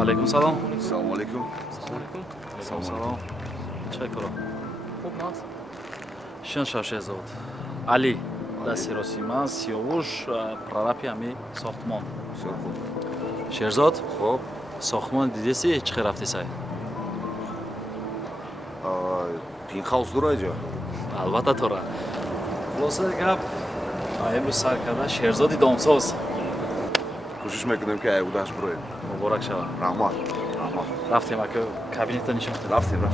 علیکم سلام. سلام علیکم. سلام سلام. چای کارا. خوب ناست. شن شهزاد. علی. دستی راستی من سیاوش پرورپی همی ساختمان. بسیار خوب. شهزاد. خب ساختمان دیدی چه رفتی سای؟ پینخاوس دور اینجا. البته تو را. خلاصه گپ امروز سر کرده شهزادی دامساز. کوشش میکنم که ایوداش برویم. مبارک شود. رحمت. رفتیم اکو کابینت نشون داد. رفتیم.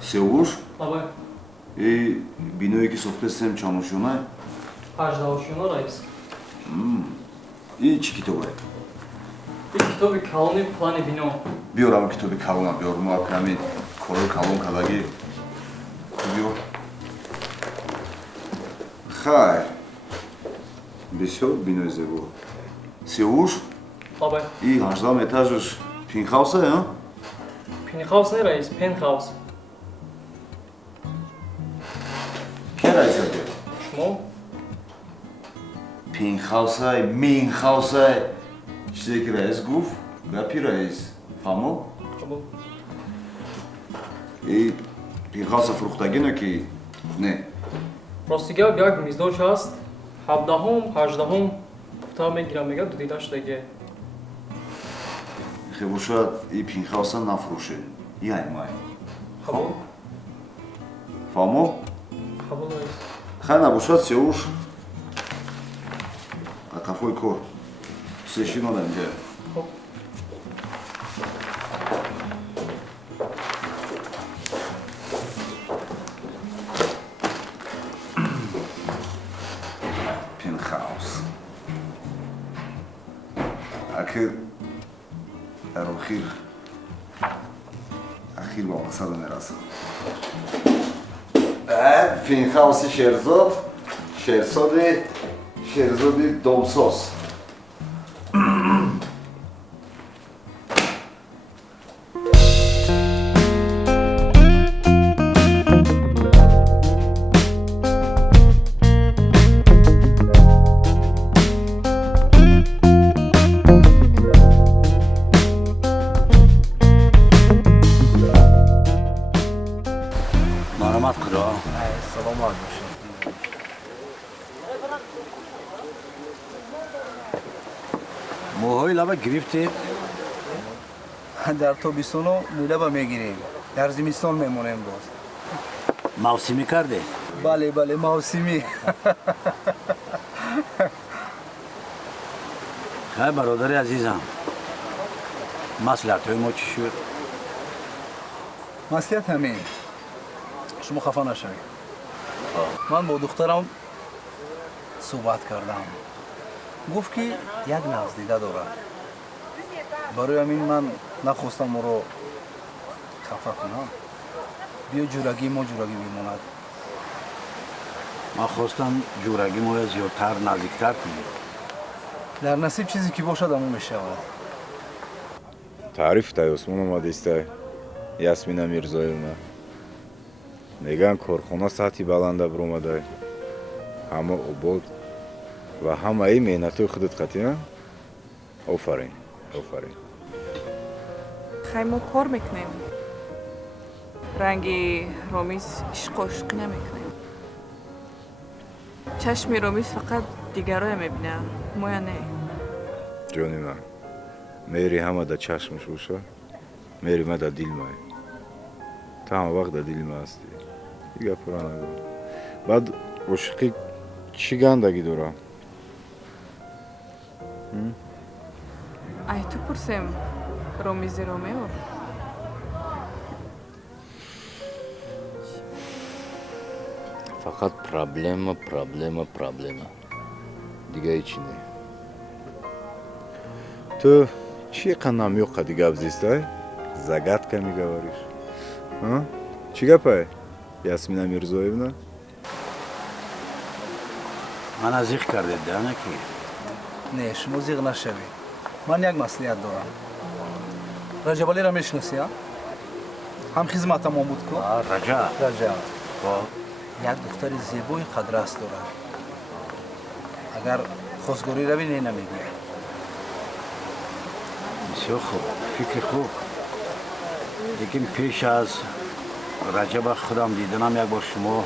سیاوش. آبای. بینایی که ساختم چانوشونه. 18 رئیس. این چی کتابه؟ این کتاب کلانی پلان بینو. بیارم کتاب کلان بیارم ما کمی کار کلان کلاگی. بیار. خیر. بسیار بینایی زیبا. سیاوش. آبای. این 18 etaجش پینخاوسه ها؟ پینخاوس نه رئیس، پنتخاوس. کی رئیسه؟ شما؟ پینخاوسه، مینخاوسه. چیزی که رئیس گفت، گپی رئیس. فهمو؟ قبول. این پینخاوسه فروختگی نه که نه. راستیگه یک میزدوش هست. 17 18 گفته میگیرم میگه دو دیده شدگه. خیلی شاید این پینخاوسه نفروشه. این مای. قبول. فهمو؟ قبول رئیس. خیلی نباشد سیاوش. کافوی کار. سشی ندارم اینجا. خب. پینخاوس. اخیر در اخیر با مقصد میرسم. پینخاوس شهرزادی دامساز. موهای لبا گرفتید؟ در تابستون لبا میگیریم. در زمستان میمونیم باز. موسمی کرده؟ بله موسمی. خیلی برادر عزیزم. مصلحت های ما چی شد؟ مصلحت همین. شما خفه نشوید. من با دخترم صحبت کردم. گفت که یک نزدیده دارد. برای همین من نخواستم او رو خفه کنم. بیا جورگی ما جورگی میموند. من خواستم جورگی ما زیادتر نزدیکتر کنیم. در نصیب چیزی که باشد همون میشود. تعریف тай Осмон омадистай Ясмина Мирзоевна. Меган корхона сатҳи баланда буромадай. Ҳама обод ва ҳамаи меҳнатои худат қатина. Офарин. خیلی ما کار میکنیم. رنگی رامیز عشق و عشقی نمیکنیم. چشم رامیز فقط دیگرای میبینه. ما یا نه. ҷони ман, мери ҳама да чашмаш боша, мери ма да дил май. Ту ҳама вақт да дили ма ҳастӣ. И гапора нагӯ. Баъд ошиқӣ чӣ гандагӣ дорад? ай ту пурсем ромизи ромео. Фақат проблема. Дига ҳечи не. Ту чӣ қа намёқади гап зистай? Загадка меговориш. Чӣ гапай? Ясмина Мирзоевна? من زیخ کردید نه کی؟ نه شما زیغ نشوید. من یک مسئولیت دارم. رجب علی را میشناسی ها؟ هم خدمتم بود کو؟ رجب. با یک دختر زیبای قدرست دارد. اگر خواستگاری روی نمیگی. بسیار خوب، فکر خوب. لیکن پیش از رجب خودم دیدنم یک بار شما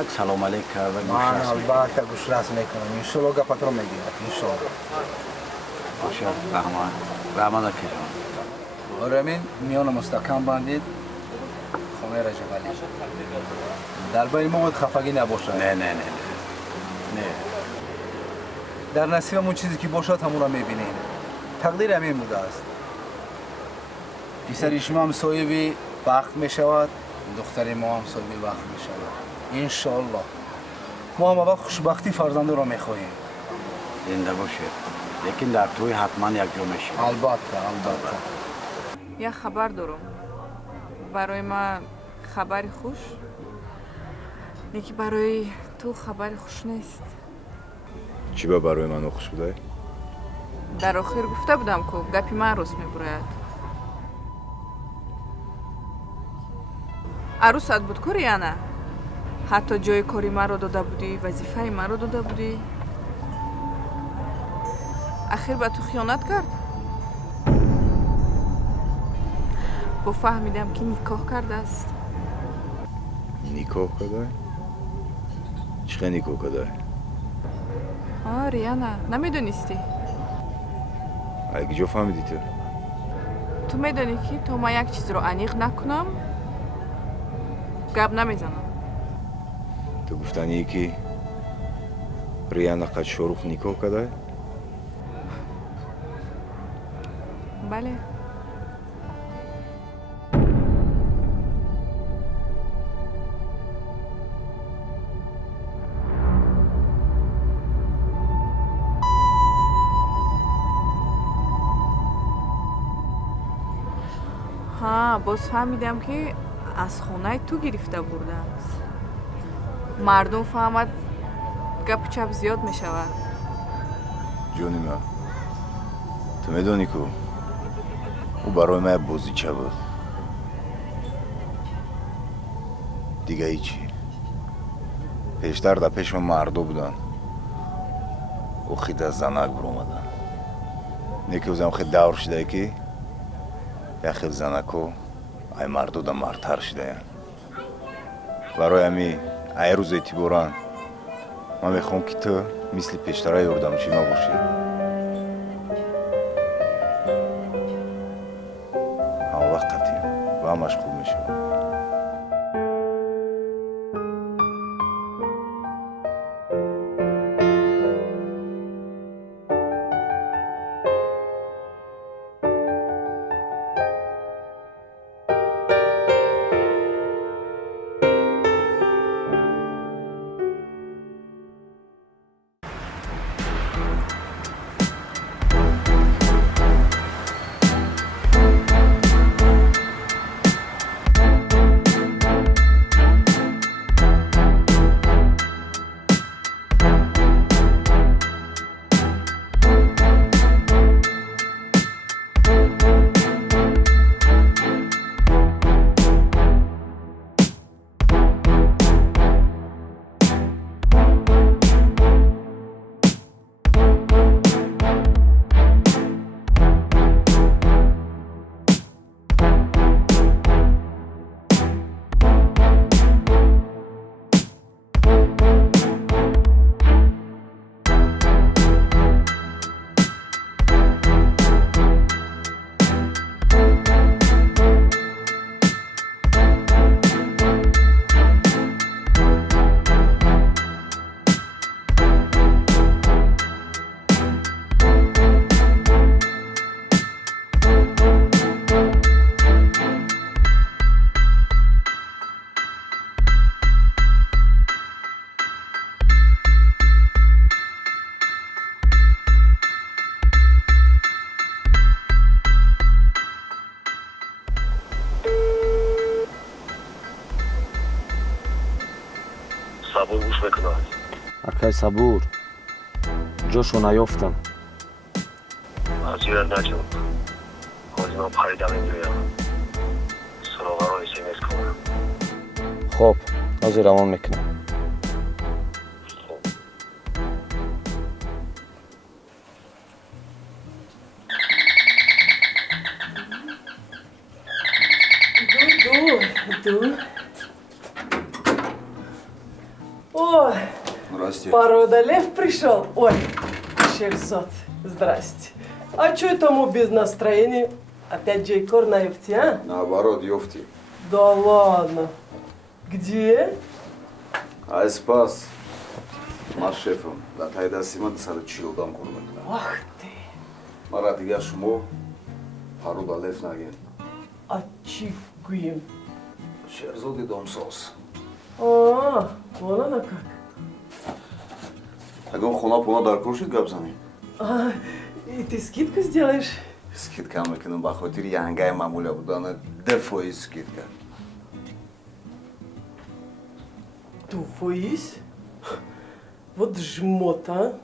یک سلام علیک کرده گوش من رسم. البته گوش رسم میکنم. انشالله گپت را میگیرد. انشالله. باشه رحمان کردم. آرامین میان مستحکم بندید. خانه رجب علی. در بین ما باید خفگی نباشد. نه. در نصیبمون چیزی که باشد همون را میبینیم. تقدیر همین بوده است. پسر شما هم صاحب وقت میشود، دختر ما هم صاحب وقت میشود. انشالله. ما هم وقت خوشبختی فرزنده را میخواهیم. زنده باشه. لیکن در توی حتما یک جا میشه. البته. یا خبر دارم. برای ما خبری خوش. لیکن برای تو خبری خوش نیست. چی ба барои ман нохуш будай? در آخر گفته بودم که گپی من راست میبراید. عروست بود کاری یا نه؟ حتی جای کاری من را داده بودی، وظیفه من را داده بودی. اخیر به تو خیانت کرد. با فهمیدم که نکاح کرده است. Никоҳ кадай? Чӣ хел никоҳ кадай? ریانا نمیدونستی؟ Ай киҷо фаҳмидӣ ту? تو میدونی که تا من یک چیز رو انیق نکنم گپ نمیزنم. Ту гуфтанӣ ки Риана қад Шорух никоҳ кадай? بله. باز فهمیدم که از خونه تو گرفته برده است. مردم فهمد گپ چپ زیاد می شود. ҷони ман, ту медонӣ ку ӯ барои ман як бозича буд. Дига ҳичӣ. Пештар дар пеши ман мардо буданд. охида занак биромаданд. Не ки ӯзам хел давр шидае ки як хел занако ай мардо да мардтар шидаянд. барои ҳамин ай рӯз эътиборан ман мехоҳам ки ту мисли пештара ёрдамчӣ мабошӣ. фақат машғул мешавам. صبور گوش بکناد. اکای صبور جوشو نیافتم. اذیت نشو. خودم پریدم اینجا. سراغ رو اسمس کنم. خب حاضر روان میکنم. Иду. Ой, Здрасте. порода лев пришел. Ой, Шерзот, здрасте. А что этому без настроения? Опять Джейкор на Ёфте, а? Наоборот, Ёфти. Да ладно. Где? Ай спас. Мас шефом. Да тайда симан сара чилдам курмак. Ах ты. Мара дига шумо порода лев наген. А чикуем. Шерзоди домсос. А, вон она как. Агон хона-пона дар кор шуд гап занем. А, и ты скидку сделаешь? Скидка мекунам ба хотири янгаи маъмуля будана 2% скидка. 2%? Вот жмот, а.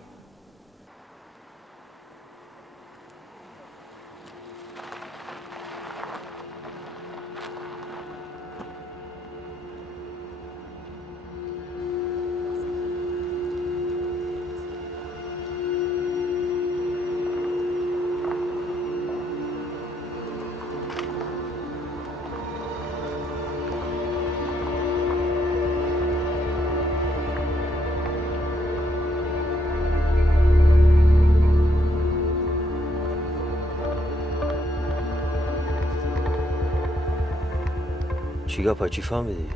چی گپا چی فهمیدی؟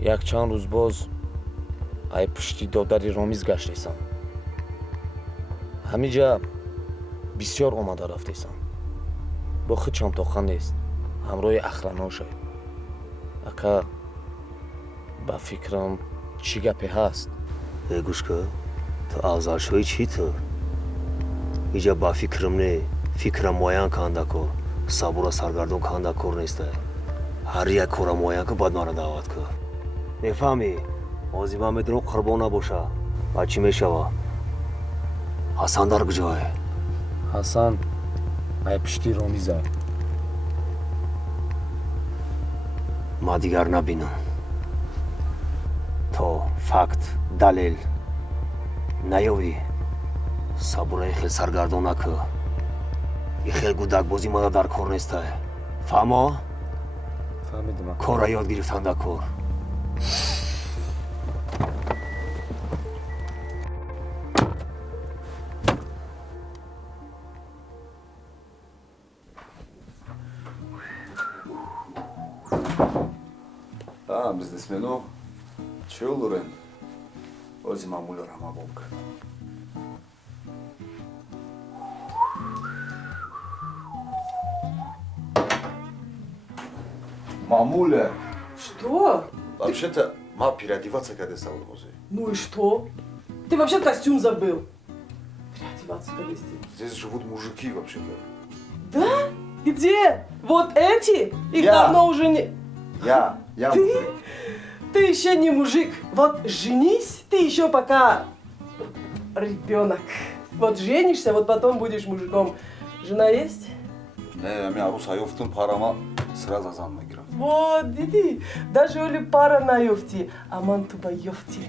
یک چند روز باز ای پشتی دادری رامیز گشتیسم. همینجا بسیار آمده رفتیسم. با خود چندتاخن نیست. همراه اخرانو شد. اکا با فکرم چی گپی هست؟ گوش که تو آزار شوی چی تو؟ اینجا با فکرم نه. فکرم مایان کانده کر. صبور سرگردون کانده کر نیسته. هر یک کورا مویان که باید مرا دعوت که میفهمی؟ آزیبا میدونم قربان نباشه و چی میشوه؟ حسن در کجاه؟ حسن ای پشتی رامیزه ما دیگر نبینم تا فکت دلیل نیاوی صبورای خیلی سرگردون نکه یه خیلی گودک بازی ما در کار نیسته فهمه؟ فهمیدم کار را یاد گرفتن در کار бизнесмену чулурен. Ози мамуля рамабобка. Мамуля. Что? Вообще-то, ма переодеваться когда стал музей. Ну и что? Ты вообще костюм забыл. Переодеваться когда Здесь живут мужики вообще-то. Да? Где? Вот эти? Их Я. давно уже не... Я мужик. Ты еще не мужик. Вот женись, ты еще пока ребенок. Вот женишься, вот потом будешь мужиком. Жена есть? Не, я арус айофтун парама сразу азан мегирам. Вот, диди, даже оли пара на ёфти, аман туба ёфти.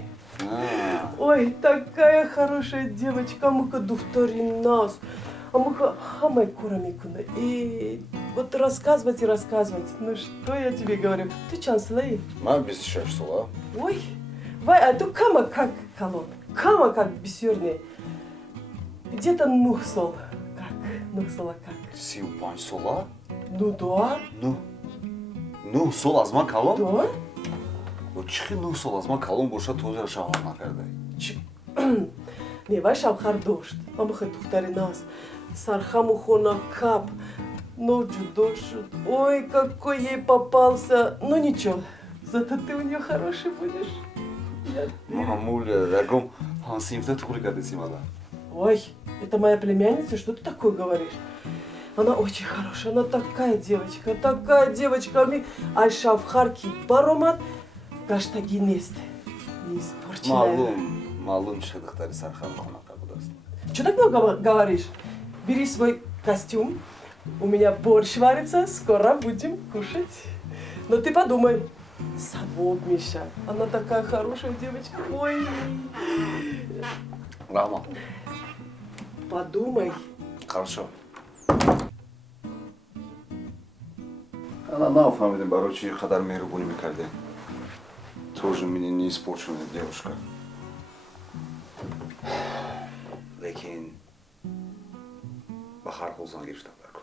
Ой, такая хорошая девочка, амука духтори нас. Амука хамай курамикуна. И вот рассказывать и рассказывать. Ну что я тебе говорю? Ты чанслей? Ма без шашсула. Ой, вай, а tu кама как колон, кама как бисерный. Где-то нухсол, как, нухсола как. Сил панч сола? Ну да. Ну, сол азма калон? Да. Вот чихи ну сол азма калон боша тозер шавар накардай. Не, вай шавхар дошт, амуха тухтари нас. Сархаму хона кап. Ночью дошт. Ой, какой ей попался. Ну ничего, зато ты у нее хороший будешь. Мамуля, рагом хансимфта тухли кадесимада. Ой, это моя племянница, что ты такое говоришь? Она очень хорошая, она такая девочка. Айшавхарки баромат, гаштаги нест. Не испорченная. Малум шедахтари сархан хонака будаст. Что так много говоришь? Бери свой костюм, у меня борщ варится, скоро будем кушать. Но ты подумай, Савок, Миша, она такая хорошая девочка. Ой. Рама. Подумай. Хорошо. Она нафамидем, барочи, хадар мейрубуни микарде. Тоже мне не испорченная девушка. Лекин бахар хулзан гирифтам дарку.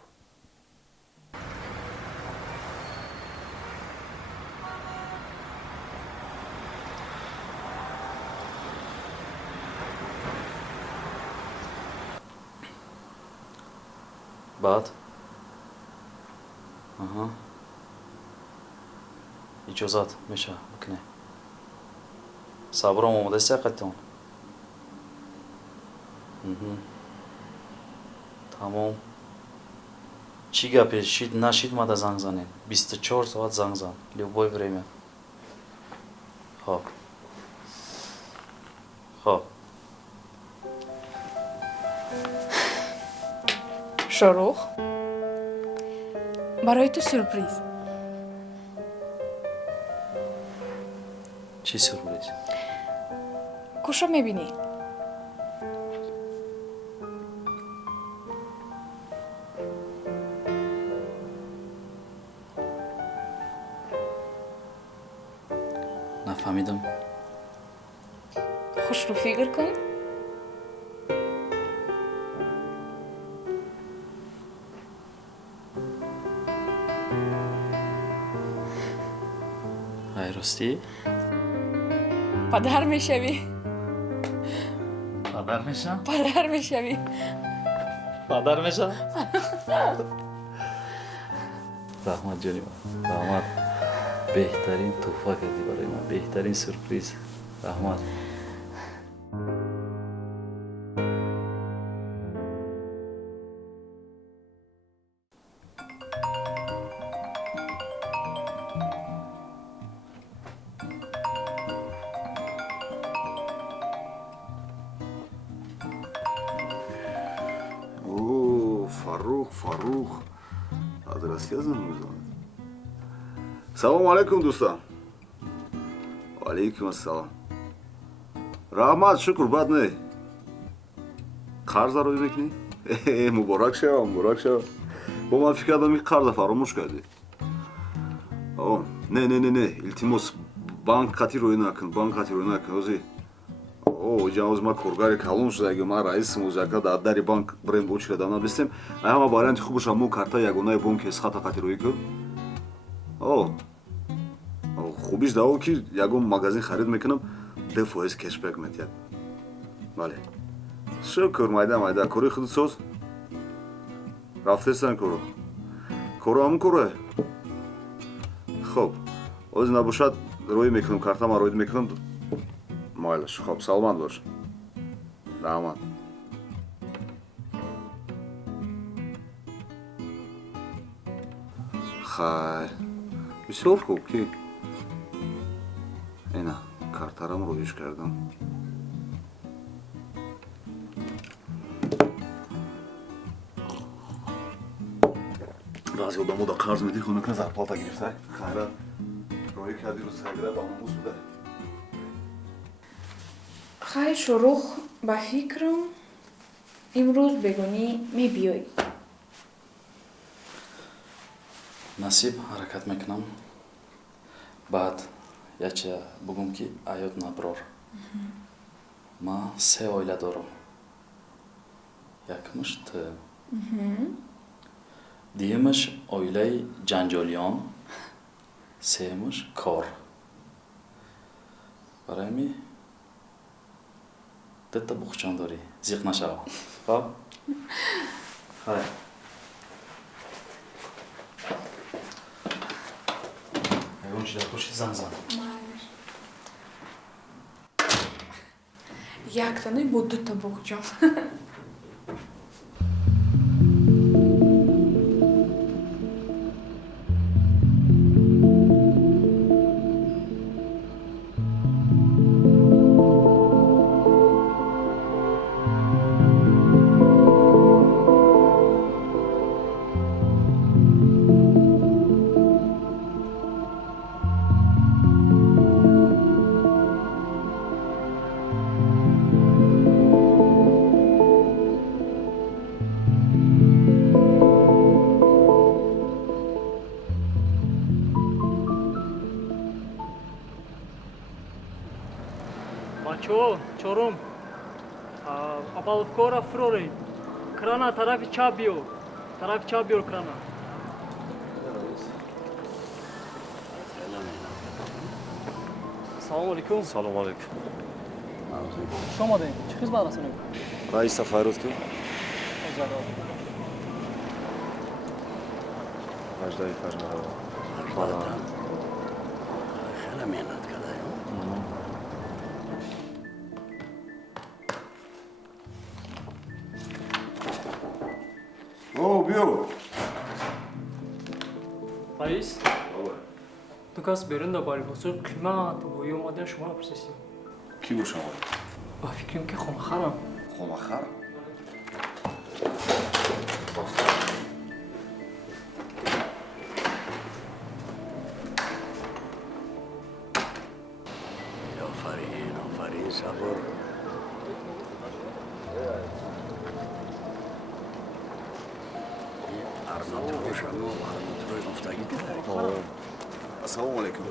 Баъд? Аҳа. Иҷозат меша бикунӣ. Сабром омодаст якатон? Тамом. Чӣ гапе? Шид нашидмада занг занед. 24 соат занг зан. Любое время. Хоб. Хоб. Шорух, барои ту сюрприз. Чӣ сюрприз? Кушо мебинӣ? Нафаҳмидам. Хушрӯ фикр кун. Ростӣ? Падар мешавӣ. Падар мешавам? Падар мешавӣ. Падар мешавам? Раҳмат ҷони ман. Раҳмат. Беҳтарин тӯҳфа кардӣ барои ман. Беҳтарин сюрприз. Раҳмат. Фарух. Адрасия зан мезонад. Салому алейкум, дӯстон. Алейкум ассалом. Раҳмат, шукр, бад не. Қарза рӯй мекунӣ? Муборак шава. Бо ман фикр кардам ин қарза фаромӯш кардӣ. Не. Илтимос, банк хати рӯй накун. Ҳозир. Ҷавоз ма коргари калон шуда, ма раисим ӯзака дар дари банк брем очрада набистем. Ҳама варианти хубаш мо карта ягонаи банки хата хати рӯй кун. хубиш дао ки ягон магазин харид мекунам 2% кешбек метиҳад. бале шукр майда кори худ соз рафтесан коро ҳамун коро хуб оз набошад рӯй мекунам картама рӯйд мекунам майлаш хуб саломат бош раҳмат хай бисёр хуб ки ина картарам рӯйш кардам баъзе одамода қарз медиҳ хунука зарплата гирифта хайра рӯи кади рӯз сагра ба мамус буда хай шурух ба фикрам имрӯз бегунӣ мебиёй. насиб ҳаракат мекунам баъд яче бугум ки аёд наброр ман 3 оила дорам якмаш ты диюмаш оилаи ҷанҷолиён сеюмаш кор барои ми дата бухчон дорӣ зиқ нашава хоб хай ягон чиз дар хуши занзан Яктанои бо дута бухчон. бачаҳо чорум абаловкора фурорем крана тарафи чап биёр крана салому алейкум салому алейкум хуш омадем чӣ хизмат расонем раис сафарот ки аждаи фажмара خیلی مهنت کرده о биё раис ту кас берун да бари босо қимат вои омадан шумо напурсисем ки бошам ба фикрам ки хонахарам хонахар آفرین صبر арматуро шамо арматурои гуфтагӣ кардем ассалому алейкум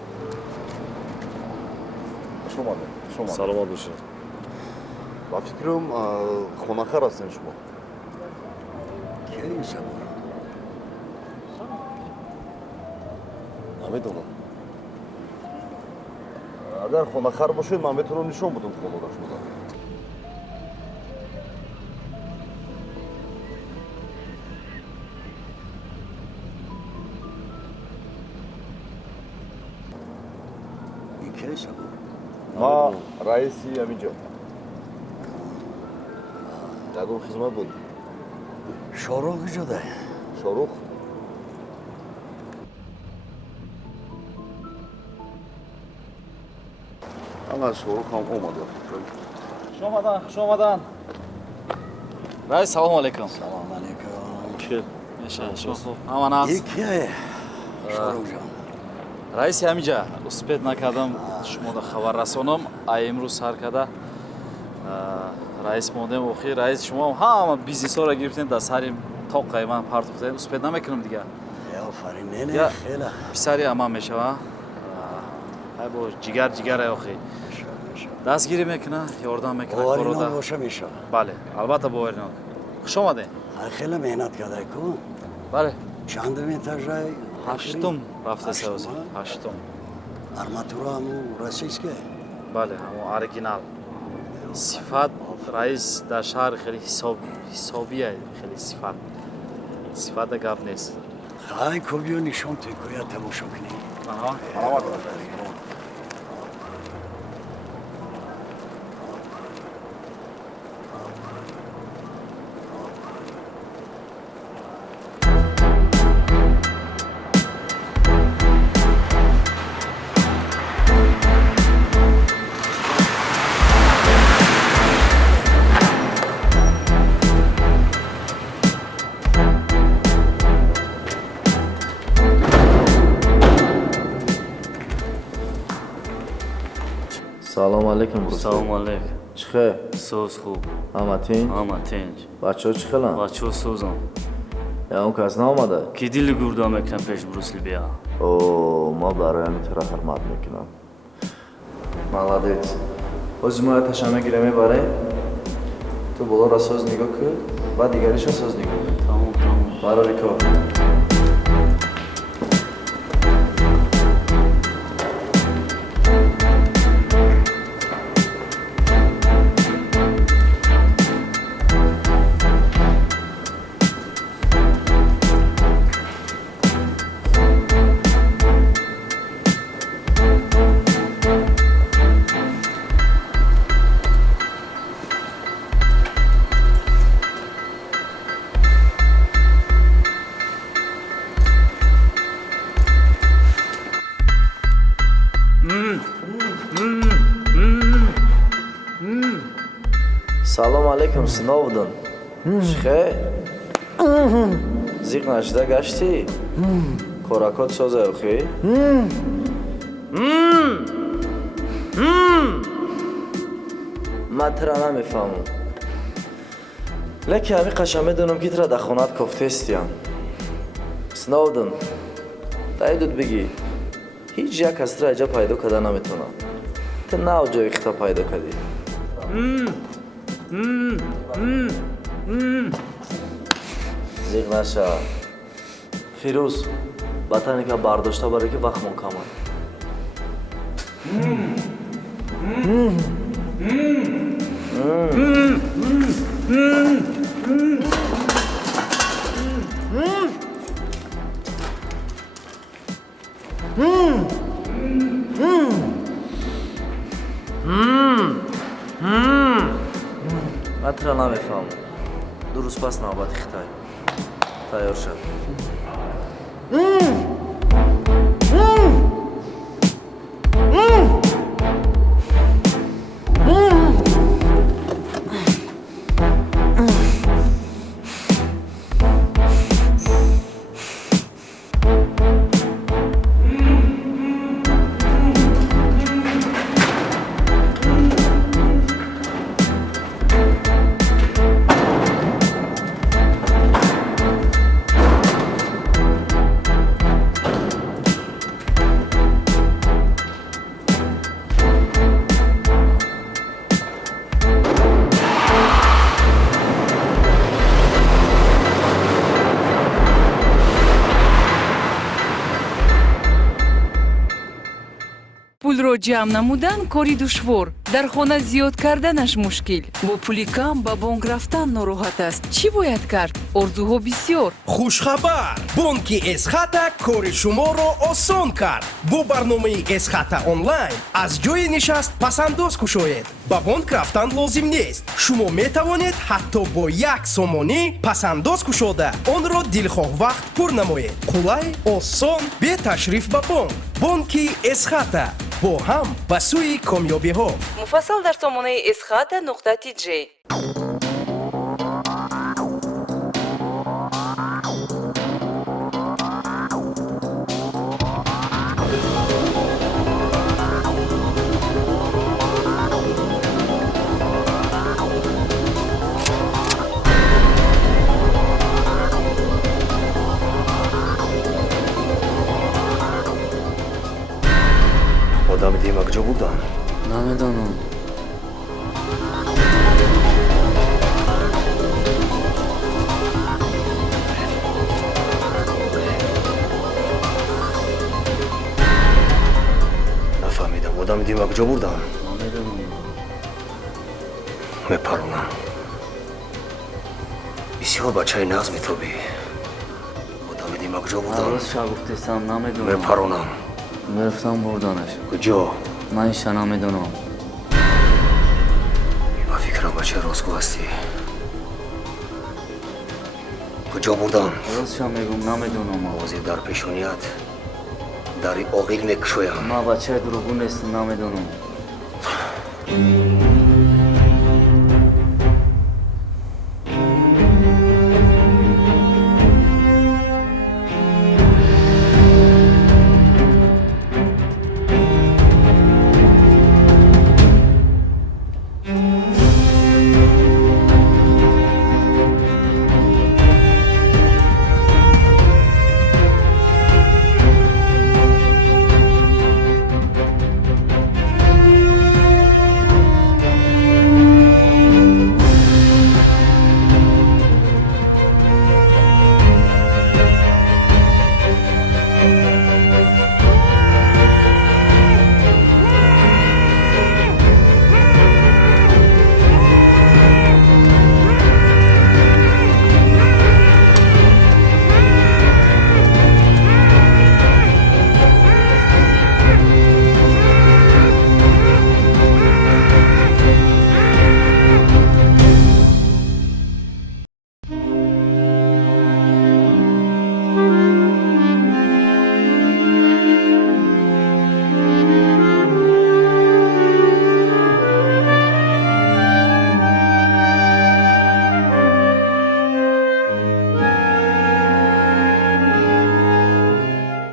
саломат бошед ба фикрам хонахар ҳастем шумо кии сабур намедонам агар хонахар бошед ман метавонам нишон будам хонадаш будам кии сабур ма раиси аминҷо ягон хизмат буд шорух куҷода шорух ана шорухам омада хуш омадан раис салому алейкум салому алейкум хел меша шумо хуб ҳаман аст кие шорух ҷон раиси ҳамиҷа успед накардам шумода хабар расонам ай имрӯз сар карда раис мондем охир раис шумо ҳама бизнесҳоро гирифтем дар сари тоқаи ман партофтем успед намекунам дигар آفرین نه خیلی писари амам мешава ҳай бо ҷигар охи дастгирӣ мекуна ёрдам мекуна باورینان باشه میشه бале албатта боваринок хуш омадем خیلی مهنت کرده کن бале چندمین تاجای ҳаштум рафта савози ҳаштум арматура ҳамун российская? бале ҳамон оригинал. Сифат раис дар шаҳр хеле ҳисобия, хеле сифата гап нест. хай кобиё нишон текоя тамошо кунем. салом алейкум. салом алейк. чӣ хел? соз хуб. ҳама тинҷ? ҳама тинҷ. бачаҳо чӣ хеланд? бачаҳо сӯзанд. он кас наомада? ки дили гурда мекунам пеш брусли бия. О, ма барои тира ҳурмат мекунам. Молодец. ози мо ташам мегирем мебарем. ту болора соз нигоҳ кун, баъд дигариша соз нигоҳ кун. Тамом. барори кор. салом алейкум синовдон. чӣ хел? зиқ нашида гаштӣ? коракот соза охӣ? ман тира намефаҳмам. лекин ҳамин қашан медонам ки тира дар хонат кофтестиян. синовдон, дай дуд бигӣ. ҳеҷ як кас тира иҷа пайдо карда наметавонад. ту нав ҷои хита пайдо кардӣ. зиқ наша. фирӯз, батаника бардошта барои ки вақтмон камад. ман тира намефаҳмам. дуруст пас навбати хитай. тайёр шав. пулро ҷамъ намудан кори душвор, дар хона зиёд карданаш мушкил. бо пули кам ба бонк рафтан нороҳат аст. чӣ бояд кард? орзуҳо бисёр. хушхабар! бонки эсхата кори шуморо осон кард. бо барномаи эсхата онлайн аз ҷои нишаст пасандоз кушоед. ба бонк рафтан лозим нест. шумо метавонед ҳатто бо як сомонӣ пасандоз кушода онро дилхоҳ вақт пур намоед. қулай, осон, бе ташриф ба бонк. бонки эсхата бо ҳам ба сӯи комёбиҳо. муфассал дар сомонаи eskhata.tj. одами димак ҷо будан? намедонам. میدیم کجا بردن؟ نمیدونم. میپرونم. بسیار بچه ناز میتوبی. آدم میدیم کجا بردن؟ روز شب گفتستم نمیدونم. میپرونم. گرفتم بردنش. کجا؟ من ایشا نمیدونم. با فکرم بچه راسکو هستی. کجا بردن؟ روزشا میگم نمیدونم. آوازی در پیشونیت داری آقیل میکشویم. من بچه دروغون نیست نمیدونم.